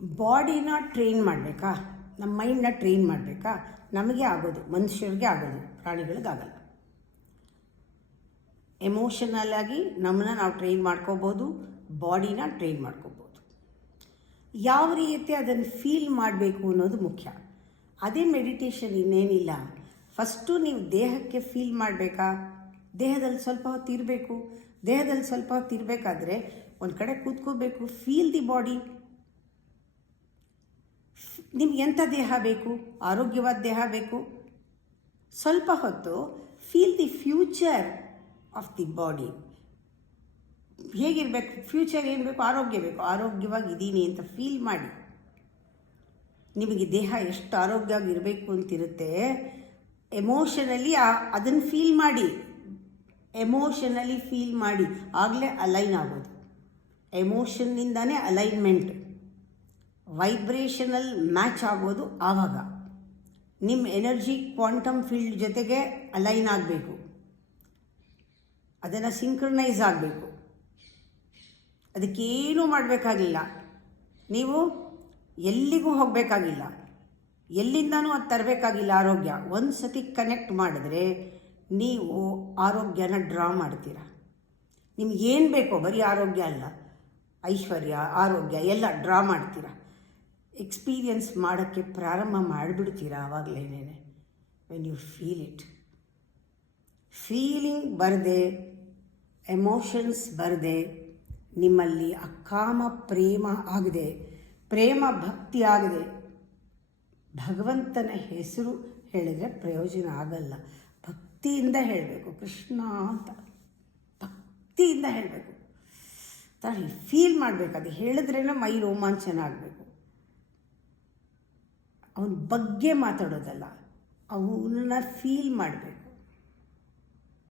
ಬಾಡಿನ ಟ್ರೈನ್ ಮಾಡಬೇಕಾ, ನಮ್ಮ ಮೈಂಡನ್ನ ಟ್ರೈನ್ ಮಾಡಬೇಕಾ? ನಮಗೆ ಆಗೋದು, ಮನುಷ್ಯರಿಗೆ ಆಗೋದು, ಪ್ರಾಣಿಗಳಿಗಾಗಲ್ಲ. ಎಮೋಷನಲ್ ಆಗಿ ನಮ್ಮನ್ನ ನಾವು ಟ್ರೈನ್ ಮಾಡ್ಕೋಬೋದು, ಬಾಡಿನ ಟ್ರೈನ್ ಮಾಡ್ಕೋಬೋದು. ಯಾವ ರೀತಿ ಅದನ್ನು ಫೀಲ್ ಮಾಡಬೇಕು ಅನ್ನೋದು ಮುಖ್ಯ. ಅದೇ ಮೆಡಿಟೇಷನ್, ಇನ್ನೇನಿಲ್ಲ. ಫಸ್ಟು ನೀವು ದೇಹಕ್ಕೆ ಫೀಲ್ ಮಾಡಬೇಕಾ? ದೇಹದಲ್ಲಿ ಸ್ವಲ್ಪ ಹೊತ್ತು ಇರಬೇಕು. ದೇಹದಲ್ಲಿ ಸ್ವಲ್ಪ ಹೊತ್ತು ಇರಬೇಕಾದ್ರೆ ಒಂದು ಕಡೆ ಕೂತ್ಕೋಬೇಕು. Feel the body. ನಿಮ್ಗೆ ಎಂಥ ದೇಹ ಬೇಕು? ಆರೋಗ್ಯವಾದ ದೇಹ ಬೇಕು. ಸ್ವಲ್ಪ ಹೊತ್ತು feel the future of the body. ಹೇಗಿರಬೇಕು? ಫ್ಯೂಚರ್ ಏನು ಬೇಕು? ಆರೋಗ್ಯ ಬೇಕು. ಆರೋಗ್ಯವಾಗಿದ್ದೀನಿ ಅಂತ ಫೀಲ್ ಮಾಡಿ. ನಿಮಗೆ ದೇಹ ಎಷ್ಟು ಆರೋಗ್ಯವಾಗಿ ಇರಬೇಕು ಅಂತಿರುತ್ತೆ, ಎಮೋಷನಲಿ ಅದನ್ನು ಫೀಲ್ ಮಾಡಿ. ಎಮೋಷನಲಿ ಫೀಲ್ ಮಾಡಿ, ಆಗಲೇ ಅಲೈನ್ ಆಗೋದು. ಎಮೋಷನ್ನಿಂದನೇ ಅಲೈನ್ಮೆಂಟ್, ವೈಬ್ರೇಷನಲ್ ಮ್ಯಾಚ್ ಆಗೋದು. ಆವಾಗ ನಿಮ್ಮ ಎನರ್ಜಿ ಕ್ವಾಂಟಮ್ ಫೀಲ್ಡ್ ಜೊತೆಗೆ ಅಲೈನ್ ಆಗಬೇಕು. ಅದನ್ನು ಸಿಂಕ್ರನೈಸ್ ಆಗಬೇಕು. ಅದಕ್ಕೇನೂ ಮಾಡಬೇಕಾಗಿಲ್ಲ. ನೀವು ಎಲ್ಲಿಗೂ ಹೋಗಬೇಕಾಗಿಲ್ಲ, ಎಲ್ಲಿಂದನೂ ಅದು ತರಬೇಕಾಗಿಲ್ಲ. ಆರೋಗ್ಯ ಒಂದು ಸತಿ ಕನೆಕ್ಟ್ ಮಾಡಿದ್ರೆ ನೀವು ಆರೋಗ್ಯನ ಡ್ರಾ ಮಾಡ್ತೀರ. ನಿಮ್ಗೇನು ಬೇಕೋ, ಬರೀ ಆರೋಗ್ಯ ಅಲ್ಲ, ಐಶ್ವರ್ಯ, ಆರೋಗ್ಯ ಎಲ್ಲ ಡ್ರಾ ಮಾಡ್ತೀರ. ಎಕ್ಸ್ಪೀರಿಯನ್ಸ್ ಮಾಡೋಕ್ಕೆ ಪ್ರಾರಂಭ ಮಾಡಿಬಿಡ್ತೀರ ಆವಾಗಲೇ. When you feel it. Feeling ಬರದೆ, ಎಮೋಷನ್ಸ್ ಬರದೆ, ನಿಮ್ಮಲ್ಲಿ ಅಕಾಮ ಪ್ರೇಮ ಆಗದೆ, ಪ್ರೇಮ ಭಕ್ತಿ ಆಗದೆ, ಭಗವಂತನ ಹೆಸರು ಹೇಳಿದರೆ ಪ್ರಯೋಜನ ಆಗಲ್ಲ. ಭಕ್ತಿಯಿಂದ ಹೇಳಬೇಕು, ಕೃಷ್ಣ ಅಂತ ಭಕ್ತಿಯಿಂದ ಹೇಳಬೇಕು. ಫೀಲ್ ಮಾಡಬೇಕು. ಅದು ಹೇಳಿದ್ರೇ ಮೈ ರೋಮಾಂಚನ ಆಗಬೇಕು. ಅವನ ಬಗ್ಗೆ ಮಾತಾಡೋದಲ್ಲ, ಅವನನ್ನ ಫೀಲ್ ಮಾಡಬೇಕು.